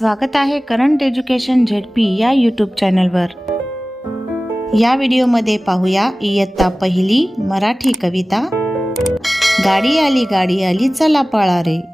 स्वागत आहे current education ZP या यूट्यूब चॅनलवर या व्हिडिओमध्ये पाहूया इयत्ता पहिली मराठी कविता. गाडी आली गाडी आली चला पळा रे.